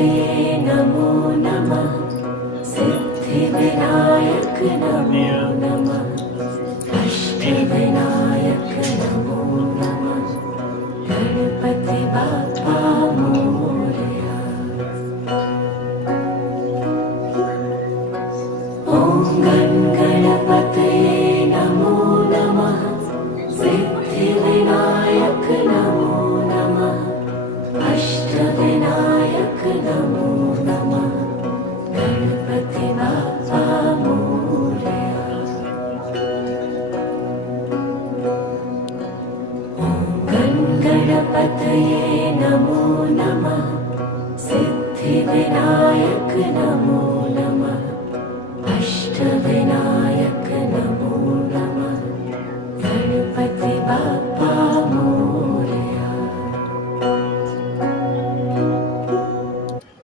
गणपतये नमो नमः। सिद्धिविनायक नमो नमः। अष्टविनायक नमो नमः। गणपति बाप्पा मोरया। ॐ गणपतये नमो नमः। सिद्धिविनायक नमो नमः। अष्टविनायक नमो नमः। गणपति बाप्पा मोरया। ॐ गणपतये नमो नमः। सिद्धिविनायक नमो नमः। अष्टविनायक